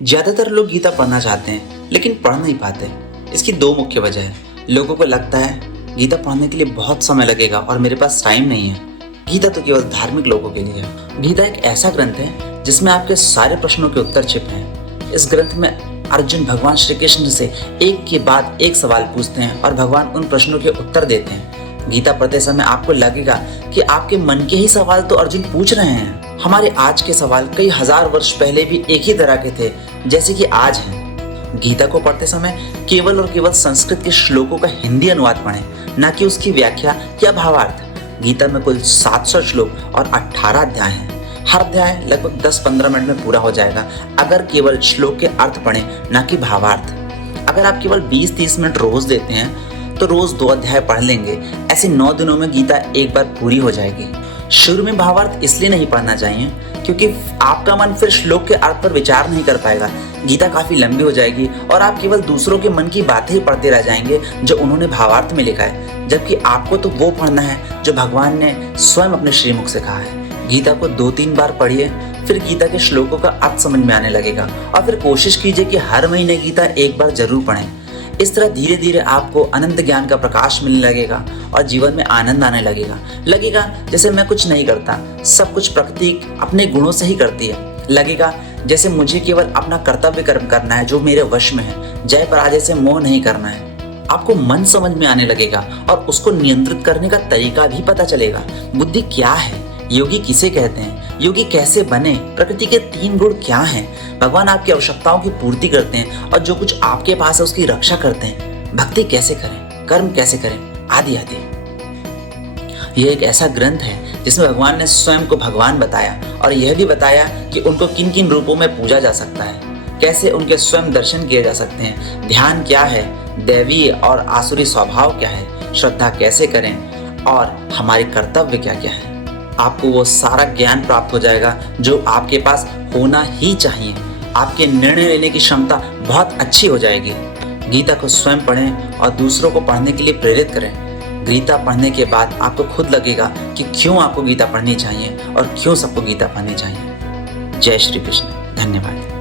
ज्यादातर लोग गीता पढ़ना चाहते हैं लेकिन पढ़ नहीं पाते। इसकी दो मुख्य वजह है। लोगों को लगता है गीता पढ़ने के लिए बहुत समय लगेगा और मेरे पास टाइम नहीं है। गीता तो केवल धार्मिक लोगों के लिए है। गीता एक ऐसा ग्रंथ है जिसमें आपके सारे प्रश्नों के उत्तर छिपे हैं। इस ग्रंथ में अर्जुन भगवान श्री कृष्ण से एक के बाद एक सवाल पूछते हैं और भगवान उन प्रश्नों के उत्तर देते हैं। गीता पढ़ते समय आपको लगेगा कि आपके मन के ही सवाल तो अर्जुन पूछ रहे हैं। हमारे आज के सवाल कई हजार वर्ष पहले भी एक ही तरह के थे जैसे कि आज हैं। गीता को पढ़ते समय केवल और केवल संस्कृत के श्लोकों का हिंदी अनुवाद पढ़ें, न कि उसकी व्याख्या या भावार्थ। गीता में कुल 700 श्लोक और 18 अध्याय हैं। हर अध्याय लगभग 10-15 मिनट में पूरा हो जाएगा अगर केवल श्लोक के अर्थ पढ़ें, न कि भावार्थ। अगर आप केवल 20-30 मिनट रोज देते हैं तो रोज 2 अध्याय पढ़ लेंगे। ऐसे 9 दिनों में गीता एक बार पूरी हो जाएगी। शुरू में भावार्थ इसलिए नहीं पढ़ना चाहिए क्योंकि आपका मन फिर श्लोक के अर्थ पर विचार नहीं कर पाएगा। गीता काफी लंबी हो जाएगी और आप केवल दूसरों के मन की बातें ही पढ़ते रह जाएंगे जो उन्होंने भावार्थ में लिखा है, जबकि आपको तो वो पढ़ना है जो भगवान ने स्वयं अपने श्रीमुख से कहा है। गीता को 2-3 बार पढ़िए, फिर गीता के श्लोकों का अर्थ समझ में आने लगेगा और फिर कोशिश कीजिए कि हर महीने गीता एक बार जरूर पढ़ें। इस तरह धीरे धीरे आपको अनंत ज्ञान का प्रकाश मिलने लगेगा और जीवन में आनंद आने लगेगा जैसे मैं कुछ नहीं करता, सब कुछ प्रकृति अपने गुणों से ही करती है। लगेगा जैसे मुझे केवल अपना कर्तव्य कर्म करना है जो मेरे वश में है। जय पराजय से मोह नहीं करना है। आपको मन समझ में आने लगेगा और उसको नियंत्रित करने का तरीका भी पता चलेगा। बुद्धि क्या है, योगी किसे कहते हैं, योगी कैसे बने, प्रकृति के 3 गुण क्या हैं, भगवान आपकी आवश्यकताओं की पूर्ति करते हैं और जो कुछ आपके पास है उसकी रक्षा करते हैं, भक्ति कैसे करें, कर्म कैसे करें, आदि आदि। यह एक ऐसा ग्रंथ है जिसमें भगवान ने स्वयं को भगवान बताया और यह भी बताया कि उनको किन किन रूपों में पूजा जा सकता है, कैसे उनके स्वयं दर्शन किए जा सकते हैं, ध्यान क्या है, दैवीय और आसुरी स्वभाव क्या है, श्रद्धा कैसे करें और हमारे कर्तव्य क्या क्या है। आपको वो सारा ज्ञान प्राप्त हो जाएगा जो आपके पास होना ही चाहिए। आपके निर्णय लेने की क्षमता बहुत अच्छी हो जाएगी। गीता को स्वयं पढ़ें और दूसरों को पढ़ने के लिए प्रेरित करें। गीता पढ़ने के बाद आपको खुद लगेगा कि क्यों आपको गीता पढ़नी चाहिए और क्यों सबको गीता पढ़नी चाहिए। जय श्री कृष्ण। धन्यवाद।